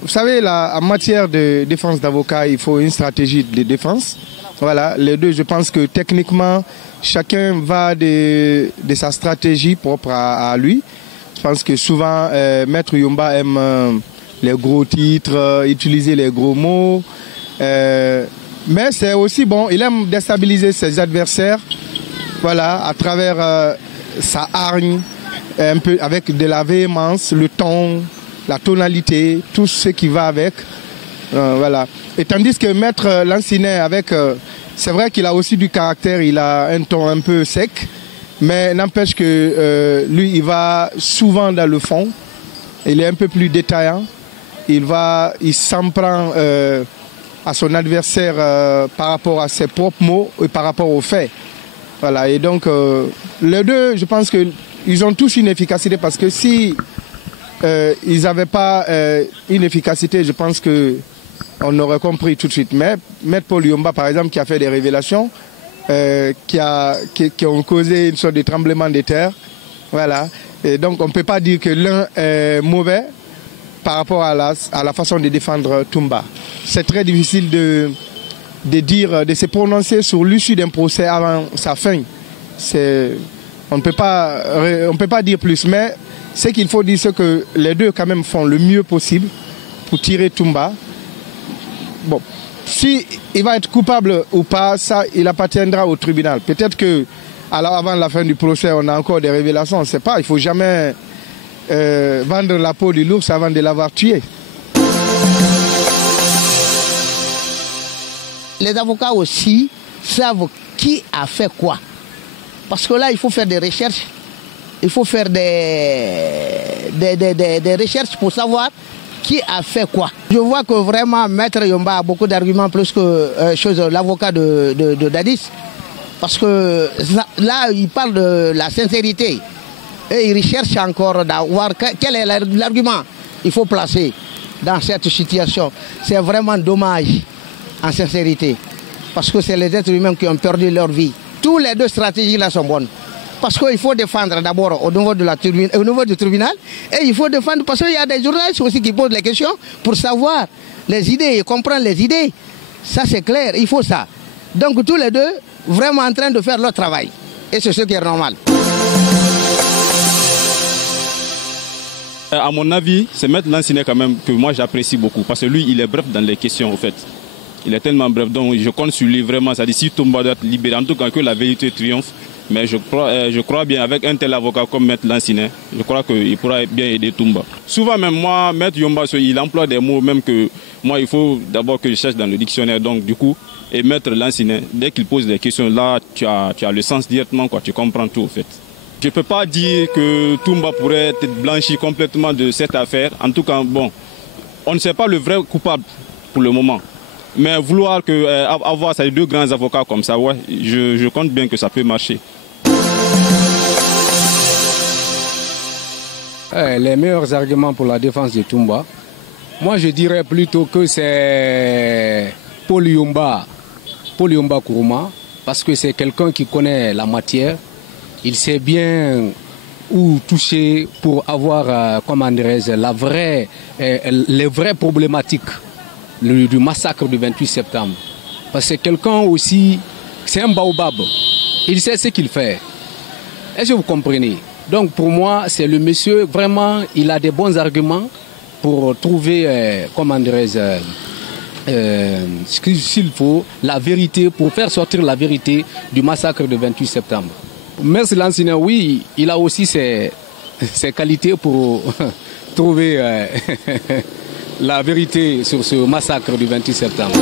vous savez, en matière de défense d'avocat, il faut une stratégie de défense. Voilà, les deux, je pense que techniquement, chacun va de sa stratégie propre à lui. Je pense que souvent, Maître Yumba aime les gros titres, utiliser les gros mots. Mais c'est aussi bon, il aime déstabiliser ses adversaires, voilà, à travers sa hargne, un peu avec de la véhémence, le ton, la tonalité, tout ce qui va avec. Voilà. Et tandis que Maître Lansinet, c'est vrai qu'il a aussi du caractère, il a un ton un peu sec, mais n'empêche que lui, il va souvent dans le fond, il est un peu plus détaillant, il s'en prend à son adversaire par rapport à ses propres mots et par rapport aux faits. Voilà. Et donc, les deux, je pense qu'ils ont tous une efficacité parce que si ils n'avaient pas une efficacité, je pense qu'on aurait compris tout de suite. Mais Maître Paul Yumba, par exemple, qui a fait des révélations, qui ont causé une sorte de tremblement de terre. Voilà. Et donc, on ne peut pas dire que l'un est mauvais par rapport à la façon de défendre Toumba. C'est très difficile de se prononcer sur l'issue d'un procès avant sa fin. On ne peut pas dire plus, mais ce qu'il faut dire, c'est que les deux quand même font le mieux possible pour tirer Toumba. Bon, si il va être coupable ou pas, ça, il appartiendra au tribunal. Peut-être que avant la fin du procès, on a encore des révélations, on ne sait pas. Il ne faut jamais vendre la peau de l'ours avant de l'avoir tué. Les avocats aussi savent qui a fait quoi. Parce que là, il faut faire des recherches. Il faut faire des recherches pour savoir qui a fait quoi. Je vois que vraiment Maître Yumba a beaucoup d'arguments plus que l'avocat de Dadis. Parce que là, il parle de la sincérité. Et il recherche encore d'avoir quel est l'argument qu'il faut placer dans cette situation. C'est vraiment dommage, en sincérité. Parce que c'est les êtres humains qui ont perdu leur vie. Tous les deux stratégies là sont bonnes. Parce qu'il faut défendre d'abord au niveau du tribunal. Et il faut défendre parce qu'il y a des journalistes aussi qui posent les questions pour savoir les idées et comprendre les idées. Ça c'est clair, il faut ça. Donc tous les deux vraiment en train de faire leur travail. Et c'est ce qui est normal. À mon avis, c'est Maître Lansinet quand même que moi j'apprécie beaucoup. Parce que lui, il est bref dans les questions, au fait. Il est tellement bref, donc je compte sur lui vraiment. Ça dit si Toumba doit être libéré, en tout cas que la vérité triomphe. Mais je crois bien, avec un tel avocat comme Maître Lansinet, je crois qu'il pourra bien aider Toumba. Souvent même moi, Maître Yumba, il emploie des mots même que moi, il faut d'abord que je cherche dans le dictionnaire. Donc du coup, et Maître Lansinet, dès qu'il pose des questions, là, tu as le sens directement, quoi, tu comprends tout, au fait. Je ne peux pas dire que Toumba pourrait être blanchi complètement de cette affaire. En tout cas, bon, on ne sait pas le vrai coupable pour le moment. Mais vouloir avoir ces deux grands avocats comme ça, ouais, je compte bien que ça peut marcher. Les meilleurs arguments pour la défense de Toumba, moi je dirais plutôt que c'est Paul Yumba Kourouma, parce que c'est quelqu'un qui connaît la matière. Il sait bien où toucher pour avoir, les vraies problématiques du massacre du 28 septembre. Parce que c'est quelqu'un aussi, c'est un baobab. Il sait ce qu'il fait. Est-ce que vous comprenez? Donc pour moi, c'est le monsieur, vraiment, il a des bons arguments pour trouver, s'il faut, la vérité, pour faire sortir la vérité du massacre du 28 septembre. Maître Lansinet, oui, il a aussi ses qualités pour trouver la vérité sur ce massacre du 28 septembre.